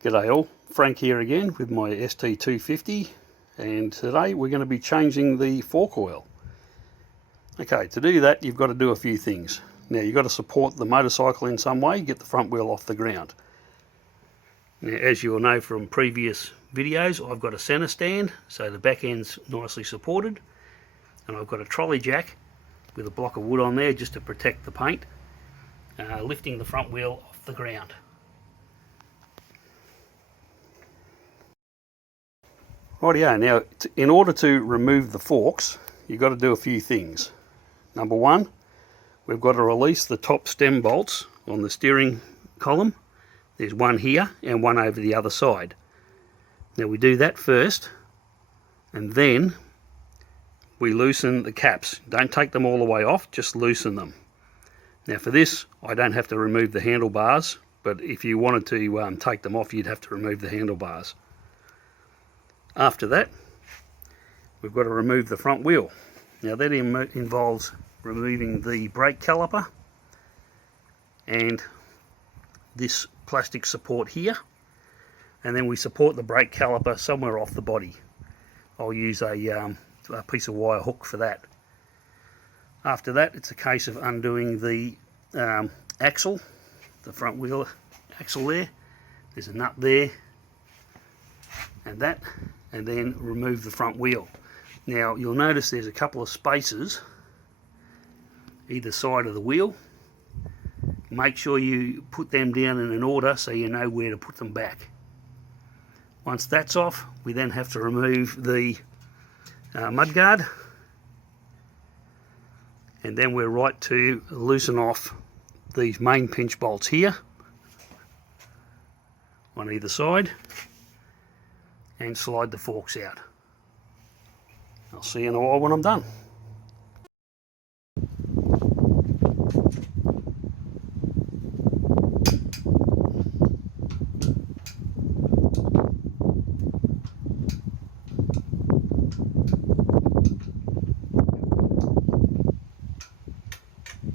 G'day all, Frank here again with my ST250, and today we're going to be changing the fork oil. Okay, to do that you've got to do a few things. Now you've got to support the motorcycle in some way, get the front wheel off the ground. Now as you'll know from previous videos, I've got a centre stand so the back end's nicely supported, and I've got a trolley jack with a block of wood on there just to protect the paint, lifting the front wheel off the ground. Rightio, now in order to remove the forks you've got to do a few things. Number one, we've got to release the top stem bolts on the steering column. There's one here and one over the other side. Now we do that first, and then we loosen the caps. Don't take them all the way off, just loosen them. Now for this I don't have to remove the handlebars, but if you wanted to take them off you'd have to remove the handlebars. After that, we've got to remove the front wheel. Now that involves removing the brake caliper and this plastic support here, and then we support the brake caliper somewhere off the body. I'll use a piece of wire hook for that. After that, it's a case of undoing the axle, the front wheel axle there. There's a nut there and that, and then remove the front wheel. Now you'll notice there's a couple of spaces either side of the wheel. Make sure you put them down in an order so you know where to put them back. Once that's off, we then have to remove the mudguard, and then we're right to loosen off these main pinch bolts here on either side and slide the forks out. I'll see you in a while when I'm done.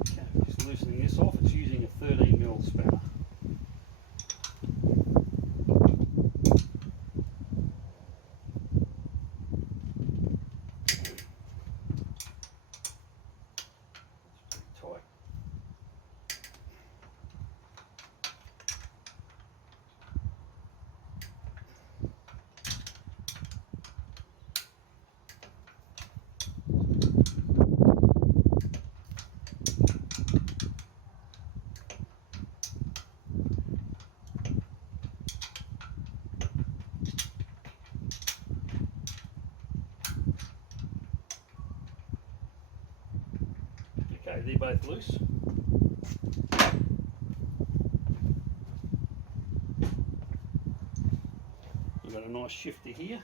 Okay, just loosening this off. It's using a 13mm spanner. Okay, they're both loose. You've got a nice shifter here,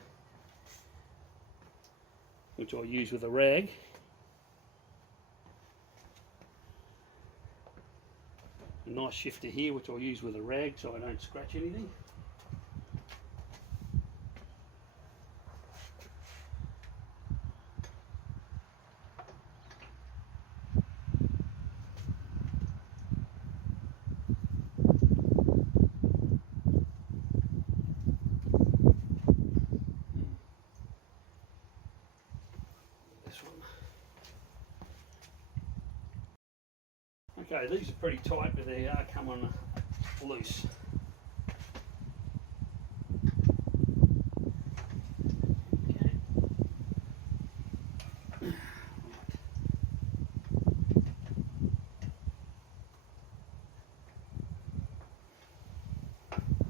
which I'll use with a rag. A nice shifter here, which I'll use with a rag so I don't scratch anything. Okay, these are pretty tight, but they are coming loose. Okay.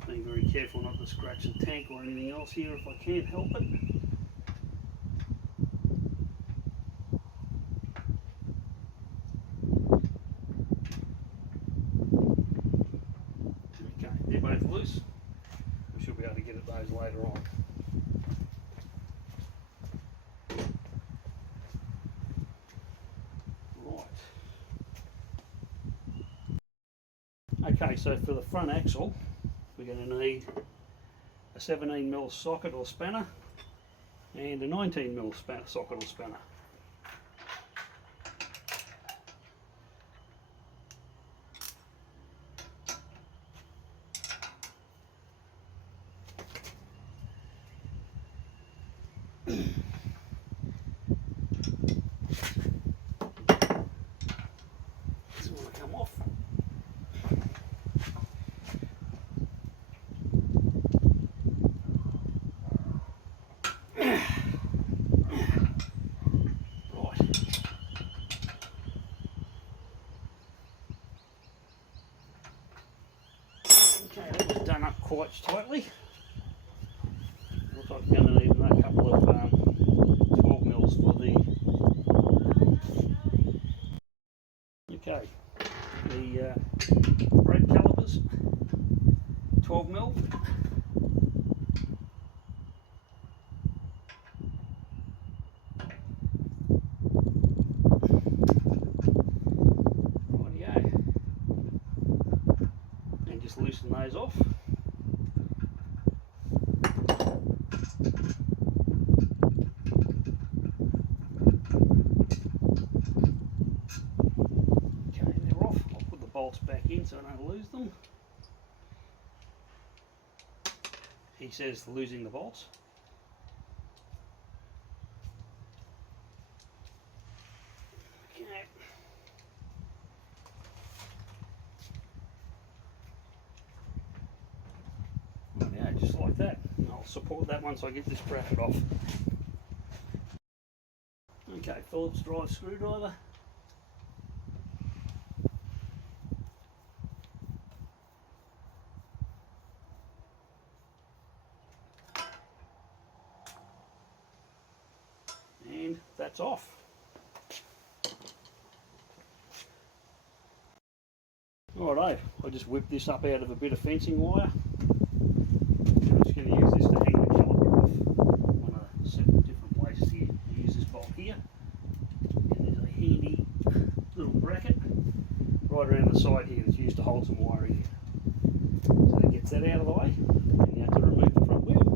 Being very careful not to scratch the tank or anything else here if I can't help it. They're both loose. We should be able to get at those later on. Right. Okay, so for the front axle, we're going to need a 17mm socket or spanner and a 19mm socket or spanner. Doesn't want to come off. Okay, that was done up quite tightly. Looks like I'm going to need a couple of 12 mils for the. Okay, the brake calipers, 12 mil. Rightio. And just loosen those off. Bolts back in so I don't lose them. He says losing the bolts. Okay. Yeah, just like that. And I'll support that once I get this bracket off. Okay, Phillips drive screwdriver. And that's off. Alrighto, I just whipped this up out of a bit of fencing wire. I'm just going to use this to hang the caliper off on several different places here. Use this bolt here, and there's a handy little bracket right around the side here that's used to hold some wire in here. So that gets that out of the way, and you have to remove the front wheel.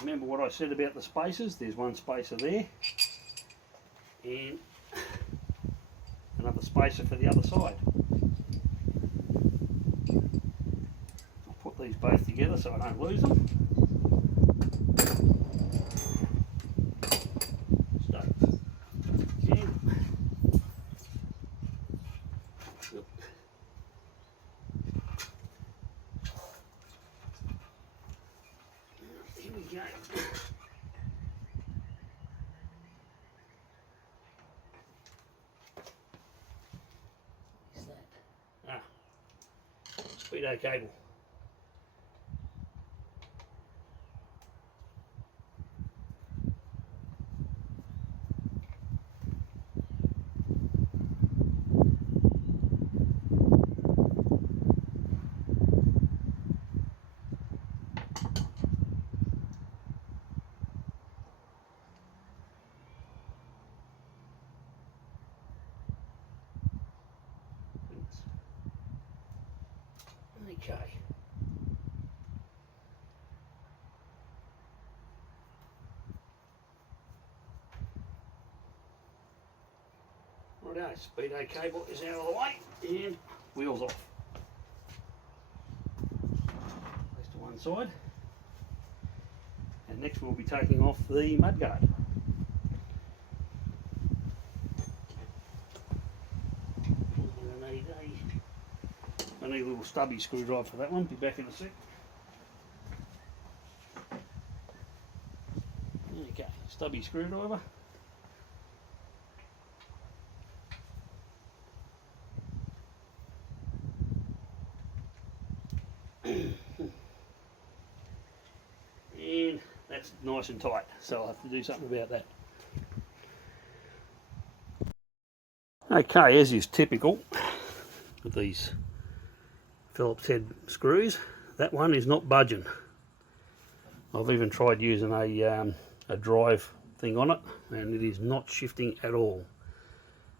Remember what I said about the spacers? There's one spacer there and another spacer for the other side. I'll put these both together so I don't lose them. Here we go. Speedo cable. Okay. Righto, speedo cable is out of the way and wheels off. Place to one side. And next we'll be taking off the mudguard. I need a little stubby screwdriver for that one. Be back in a sec. Okay, stubby screwdriver. And that's nice and tight, so I'll have to do something about that. Okay, as is typical with these Phillips head screws, that one is not budging. I've even tried using a drive thing on it and it is not shifting at all.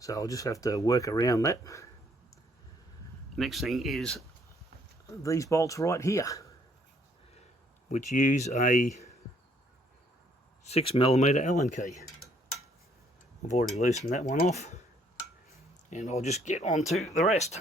So I'll just have to work around that. Next thing is these bolts right here, which use a 6mm Allen key. I've already loosened that one off and I'll just get on to the rest.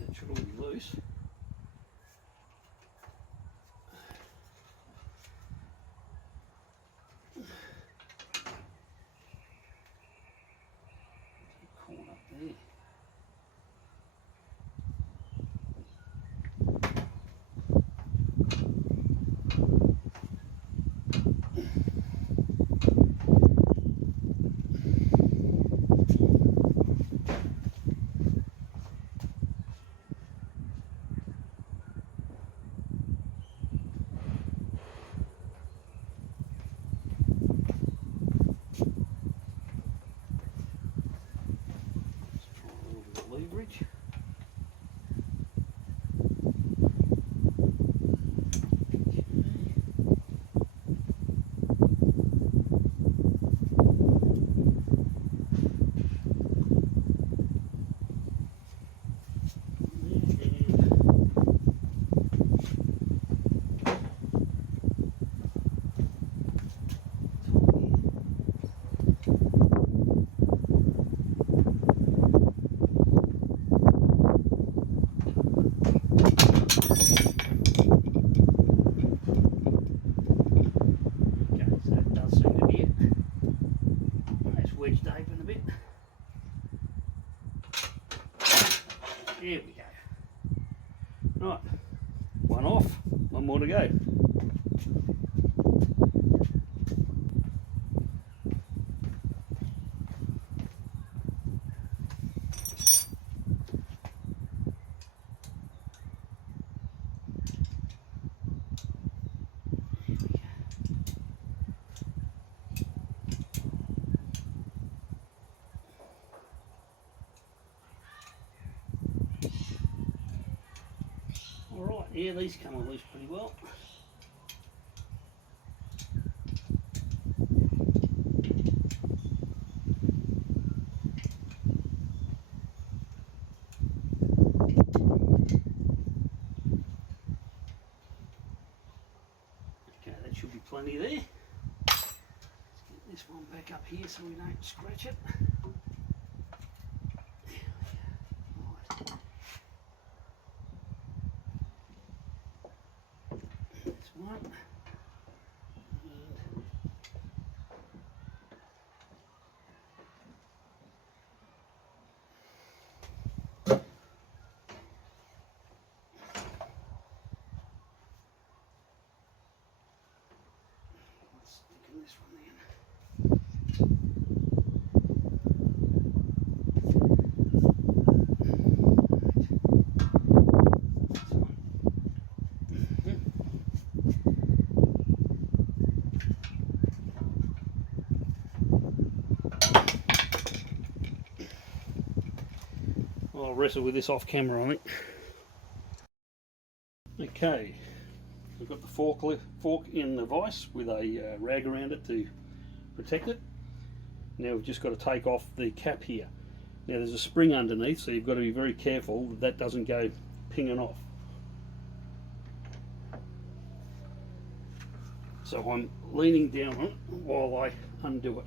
That should all be loose. Caught up there. Leverage. There we go. Right, one off, one more to go. Alright, yeah, these come loose pretty well. Okay, that should be plenty there. Let's get this one back up here so we don't scratch it. One. Let's stick in this one then. I'll wrestle with this off camera, I think. Okay, I've got the fork in the vise with a rag around it to protect it. Now we've just got to take off the cap here. Now there's a spring underneath, so you've got to be very careful that that doesn't go pinging off. So I'm leaning down on it while I undo it.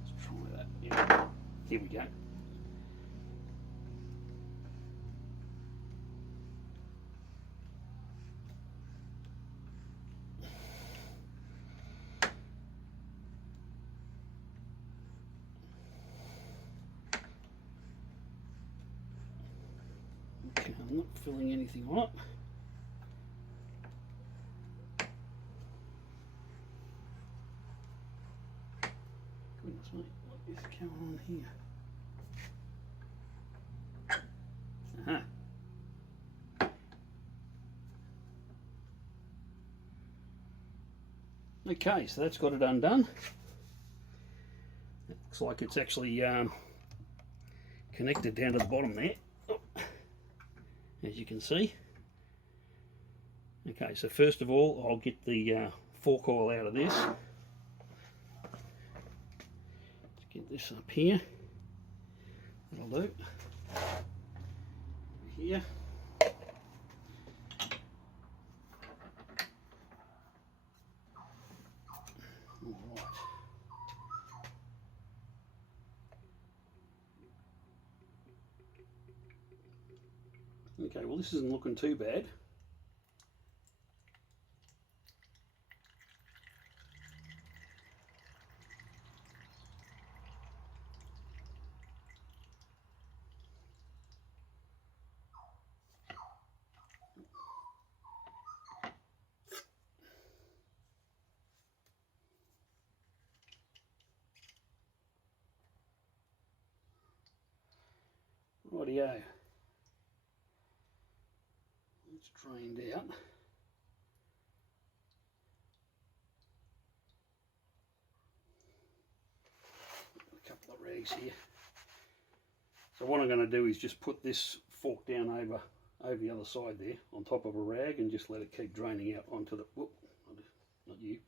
Let's try that. Yeah. Here we go. Okay, I'm not filling anything on it. Goodness me, what is going on here? Okay, so that's got it undone. It looks like it's actually connected down to the bottom there, as you can see. Okay, so first of all, I'll get the fork oil out of this. Let's get this up here. That'll do. Here. Alright. Okay, well this isn't looking too bad. Rightio. It's drained out. A couple of rags here. So what I'm going to do is just put this fork down over the other side there on top of a rag and just let it keep draining out onto the, whoop, not you,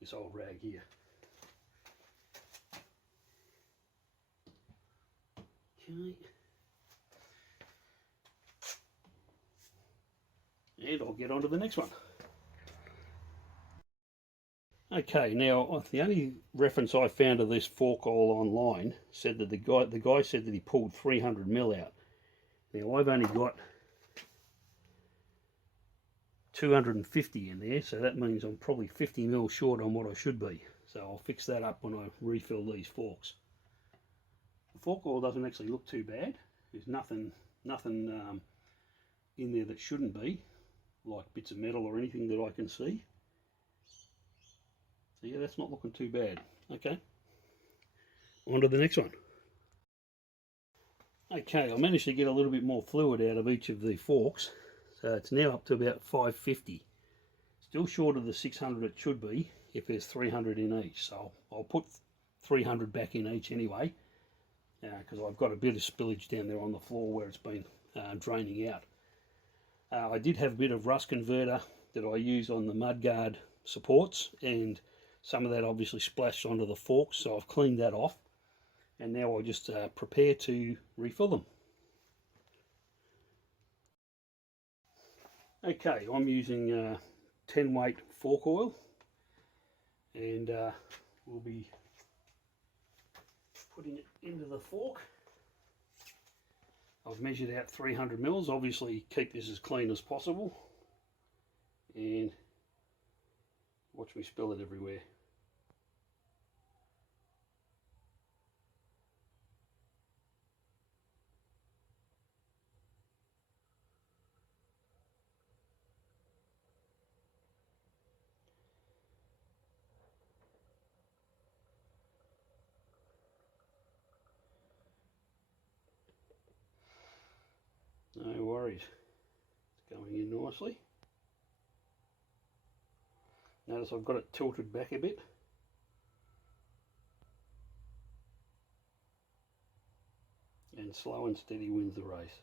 this old rag here. Okay. And I'll get on to the next one. Okay, now the only reference I found of this fork oil online said that the guy said that he pulled 300 ml out. Now I've only got 250 in there, so that means I'm probably 50 ml short on what I should be. So I'll fix that up when I refill these forks. The fork oil doesn't actually look too bad. There's nothing in there that shouldn't be, like bits of metal or anything that I can see. So yeah, that's not looking too bad. Okay, on to the next one. Okay, I managed to get a little bit more fluid out of each of the forks, so it's now up to about 550. Still short of the 600 it should be if there's 300 in each, so I'll put 300 back in each anyway, because I've got a bit of spillage down there on the floor where it's been draining out. I did have a bit of rust converter that I used on the mudguard supports, and some of that obviously splashed onto the forks, so I've cleaned that off, and now I'll just prepare to refill them. Okay, I'm using 10 weight fork oil, and we'll be putting it into the fork. I've measured out 300 mils. Obviously keep this as clean as possible, and watch me spill it everywhere. No worries, it's going in nicely. Notice I've got it tilted back a bit. And slow and steady wins the race.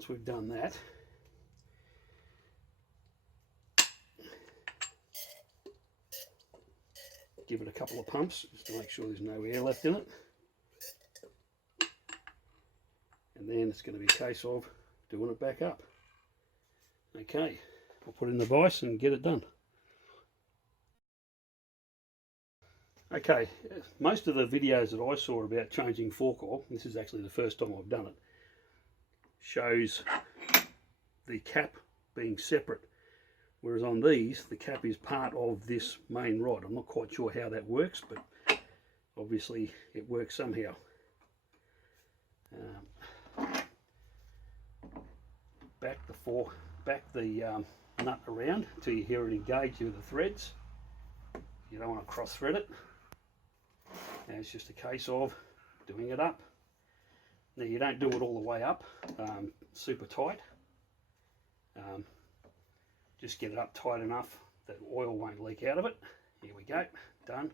once we've done that, give it a couple of pumps just to make sure there's no air left in it. And then it's going to be a case of doing it back up. Okay, I'll put it in the vise and get it done. Okay, most of the videos that I saw about changing fork oil, this is actually the first time I've done it, shows the cap being separate. Whereas on these, the cap is part of this main rod. I'm not quite sure how that works, but obviously it works somehow. Back the nut around until you hear it engage with the threads. You don't want to cross thread it. And it's just a case of doing it up. Now you don't do it all the way up, super tight. Just get it up tight enough that oil won't leak out of it. Here we go, done.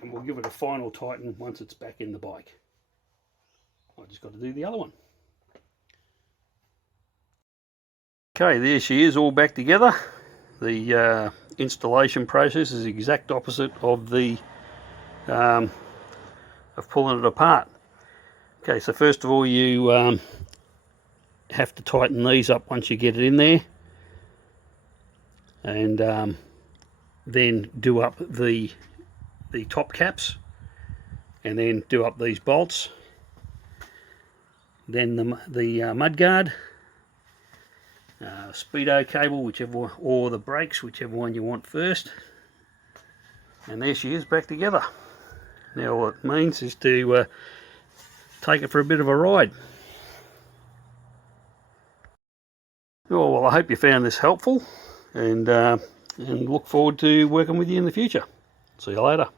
And we'll give it a final tighten once it's back in the bike. I just got to do the other one. Okay, there she is, all back together. The installation process is the exact opposite of the of pulling it apart. Okay, so first of all you have to tighten these up once you get it in there, and then do up the top caps, and then do up these bolts, then the mud guard, speedo cable, whichever, or the brakes, whichever one you want first. And there she is, back together. Now what it means is to take it for a bit of a ride. Oh, well, I hope you found this helpful, and look forward to working with you in the future. See you later.